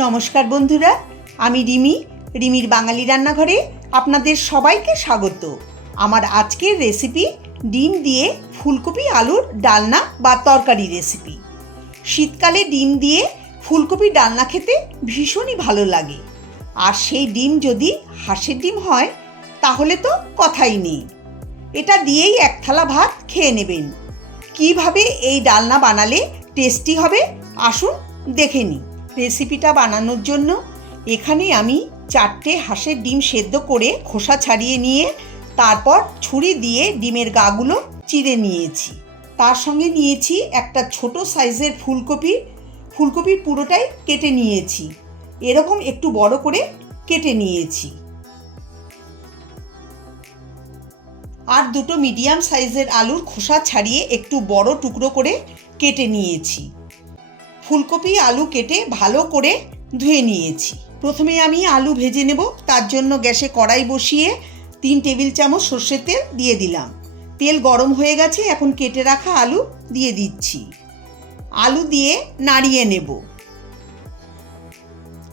নমস্কার বন্ধুরা, আমি রিমি, রিমির বাঙালি রান্নাঘরে আপনাদের সবাইকে স্বাগত। আমার আজকের রেসিপি ডিম দিয়ে ফুলকপি আলুর ডালনা বা তরকারি রেসিপি শীতকালে ডিম দিয়ে ফুলকপি ডালনা খেতে ভীষণই ভালো লাগে। আর সেই ডিম যদি হাঁসের ডিম হয়, তাহলে তো কথাই নেই। এটা দিয়েই এক থালা ভাত খেয়ে নেবেন। কীভাবে এই ডালনা বানালে টেস্টি হবে, আসুন দেখে নিই। রেসিপিটা বানানোর জন্য এখানে আমি চারটে হাঁসের ডিম সেদ্ধ করে খোসা ছাড়িয়ে নিয়ে তারপর ছুরি দিয়ে ডিমের গাগুলো চিড়ে নিয়েছি। তার সঙ্গে নিয়েছি একটা ছোট সাইজের ফুলকপি। ফুলকপির পুরোটাই কেটে নিয়েছি। এরকম একটু বড় করে কেটে নিয়েছি। আর দুটো মিডিয়াম সাইজের আলুর খোসা ছাড়িয়ে একটু বড় টুকরো করে কেটে নিয়েছি। ফুলকপি, আলু কেটে ভালো করে ধুয়ে নিয়েছি। প্রথমে আমি আলু ভেজে নেব, তার জন্য গ্যাসে কড়াই বসিয়ে তিন টেবিল চামচ সর্ষের তেল দিয়ে দিলাম। তেল গরম হয়ে গেছে, এখন কেটে রাখা আলু দিয়ে দিচ্ছি। আলু দিয়ে নাড়িয়ে নেব।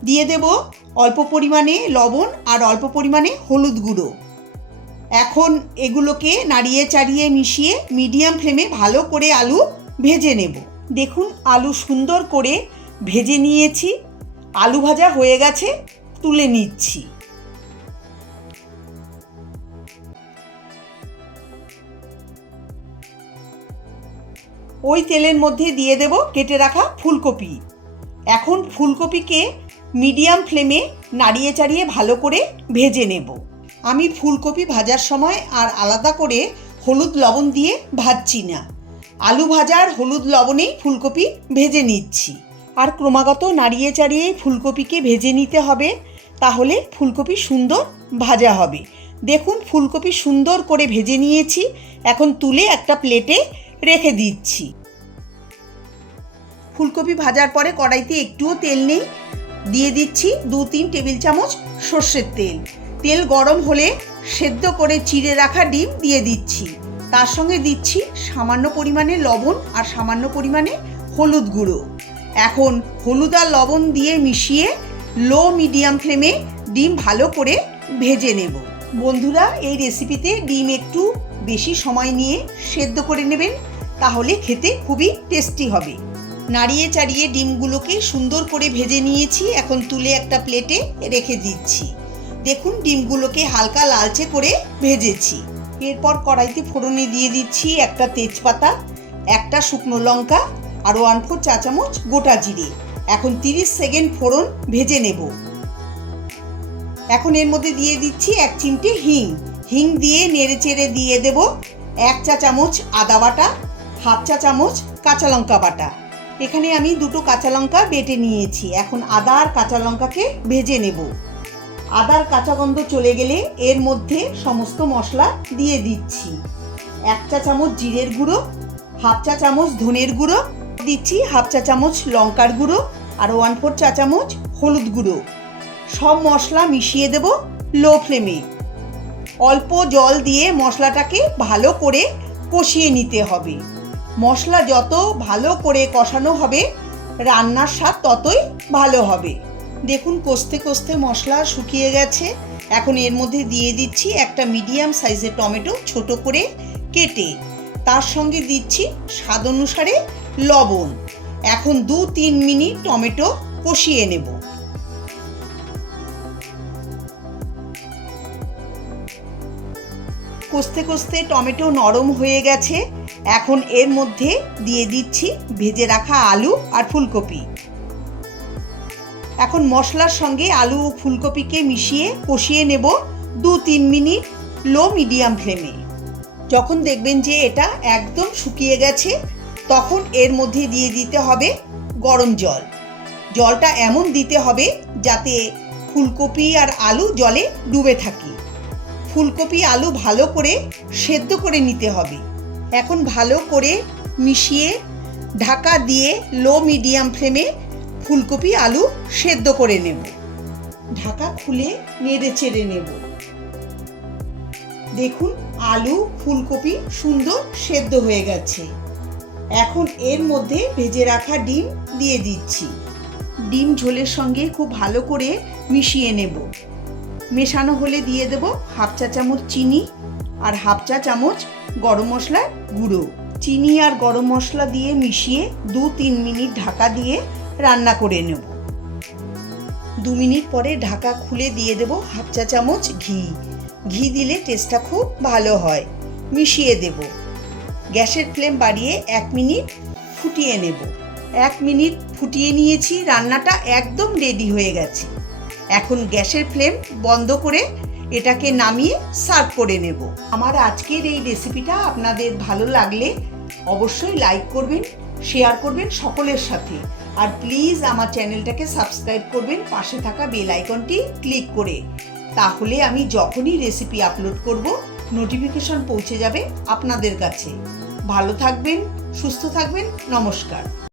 দিয়ে দেব অল্প পরিমাণে লবণ আর অল্প পরিমাণে হলুদ গুঁড়ো। এখন এগুলোকে নাড়িয়ে চাড়িয়ে মিশিয়ে মিডিয়াম ফ্লেমে ভালো করে আলু ভেজে নেব। দেখুন, আলু সুন্দর করে ভেজে নিয়েছি। আলু ভাজা হয়ে গেছে, তুলে নিচ্ছি। ওই তেলের মধ্যে দিয়ে দেব কেটে রাখা ফুলকপি। এখন ফুলকপিকে মিডিয়াম ফ্লেমে নাড়িয়ে চাড়িয়ে ভালো করে ভেজে নেব। আমি ফুলকপি ভাজার সময় আর আলাদা করে হলুদ লবণ দিয়ে ভাজছি না। আলু ভাজার হলুদ লবণেই ফুলকপি ভেজে নিচ্ছি। আর ক্রমাগত নাড়িয়ে চাড়িয়ে ফুলকপিকে ভেজে নিতে হবে, তাহলে ফুলকপি সুন্দর ভাজা হবে। দেখুন, ফুলকপি সুন্দর করে ভেজে নিয়েছি, এখন তুলে একটা প্লেটে রেখে দিচ্ছি। ফুলকপি ভাজার পরে কড়াইতে একটুও তেল নেই। দিয়ে দিচ্ছি দু তিন টেবিল চামচ সর্ষের তেল। তেল গরম হলে সেদ্ধ করে চিড়ে রাখা ডিম দিয়ে দিচ্ছি। তার সঙ্গে দিচ্ছি সামান্য পরিমাণে লবণ আর সামান্য পরিমাণে হলুদ গুঁড়ো। এখন হলুদ আর লবণ দিয়ে মিশিয়ে লো মিডিয়াম ফ্লেমে ডিম ভালো করে ভেজে নেব। বন্ধুরা, এই রেসিপিতে ডিম একটু বেশি সময় নিয়ে সেদ্ধ করে নেবেন, তাহলে খেতে খুবই টেস্টি হবে। নাড়িয়ে চাড়িয়ে ডিমগুলোকে সুন্দর করে ভেজে নিয়েছি, এখন তুলে একটা প্লেটে রেখে দিচ্ছি। দেখুন, ডিমগুলোকে হালকা লালচে করে ভেজেছি। এরপর কড়াইতে ফোড়নে দিয়ে দিচ্ছি একটা তেজপাতা, একটা শুকনো লঙ্কা, আর ওয়ান ফোর চা চামচ গোটা জিরে। এখন তিরিশ সেকেন্ড ফোড়ন ভেজে নেব। এখন এর মধ্যে দিয়ে দিচ্ছি এক চিমটে হিং। হিং দিয়ে নেড়ে চেড়ে দিয়ে দেব এক চা চামচ আদা বাটা, হাফ চা চামচ কাঁচা লঙ্কা বাটা। এখানে আমি দুটো কাঁচা লঙ্কা বেটে নিয়েছি। এখন আদা আর কাঁচা লঙ্কাকে ভেজে নেব। আদার কাঁচা গন্ধ চলে গেলে এর মধ্যে সমস্ত মশলা দিয়ে দিচ্ছি। এক চা চামচ জিরের গুঁড়ো, হাফ চা চামচ ধনের গুঁড়ো, দিচ্ছি হাফ চা চামচ লঙ্কার গুঁড়ো আর ওয়ান ফোর চা চামচ হলুদ গুঁড়ো। সব মশলা মিশিয়ে দেব লো ফ্লেমে অল্প জল দিয়ে মশলাটাকে ভালো করে কষিয়ে নিতে হবে। মশলা যত ভালো করে কষানো হবে, রান্নার স্বাদ ততই ভালো হবে। দেখুন, কষতে কষতে মশলা শুকিয়ে গেছে। এখন এর মধ্যে দিয়ে দিচ্ছি একটা মিডিয়াম সাইজের টমেটো ছোট করে কেটে। তার সঙ্গে দিচ্ছি স্বাদ অনুসারে লবণ। এখন দু তিন মিনিট টমেটো কষিয়ে নেব। কষতে কষতে টমেটো নরম হয়ে গেছে। এখন এর মধ্যে দিয়ে দিচ্ছি ভেজে রাখা আলু আর ফুলকপি। এখন মশলার সঙ্গে আলু ও ফুলকপিকে মিশিয়ে কষিয়ে নেব দু তিন মিনিট লো মিডিয়াম ফ্লেমে। যখন দেখবেন যে এটা একদম শুকিয়ে গেছে, তখন এর মধ্যে দিয়ে দিতে হবে গরম জল। জলটা এমন দিতে হবে যাতে ফুলকপি আর আলু জলে ডুবে থাকে। ফুলকপি আলু ভালো করে সেদ্ধ করে নিতে হবে। এখন ভালো করে মিশিয়ে ঢাকা দিয়ে লো মিডিয়াম ফ্লেমে ফুলকপি, আলু সেদ্ধ করে নেব। ঢাকা খুলে নেড়ে চেড়ে নেব। দেখুন, আলু, ফুলকপি সুন্দর সেদ্ধ হয়ে গেছে। এখন এর মধ্যে ভেজে রাখা ডিম দিয়ে দিচ্ছি। ডিম ঝোলের সঙ্গে খুব ভালো করে মিশিয়ে নেব। মেশানো হলে দিয়ে দেব হাফ চা চামচ চিনি আর হাফ চা চামচ গরম মশলার গুঁড়ো। চিনি আর গরম মশলা দিয়ে মিশিয়ে দু তিন মিনিট ঢাকা দিয়ে রান্না করে নেব। দু মিনিট পরে ঢাকা খুলে দিয়ে দেব হাফ চা চামচ ঘি। ঘি দিলে টেস্টটা খুব ভালো হয়। মিশিয়ে দেব। গ্যাসের ফ্লেম বাড়িয়ে এক মিনিট ফুটিয়ে নেব। এক মিনিট ফুটিয়ে নিয়েছি, রান্নাটা একদম রেডি হয়ে গেছে। এখন গ্যাসের ফ্লেম বন্ধ করে এটাকে নামিয়ে সার্ভ করে নেব। আমার আজকের এই রেসিপিটা আপনাদের ভালো লাগলে অবশ্যই লাইক করবেন শেয়ার করবেন সকলের সাথে। আর প্লিজ আমার চ্যানেলটাকে সাবস্ক্রাইব করবেন, পাশে থাকা বেল আইকনটি ক্লিক করে। তাহলে আমি যখনই রেসিপি আপলোড করব নোটিফিকেশন পৌঁছে যাবে আপনাদের কাছে। ভালো থাকবেন, সুস্থ থাকবেন, নমস্কার।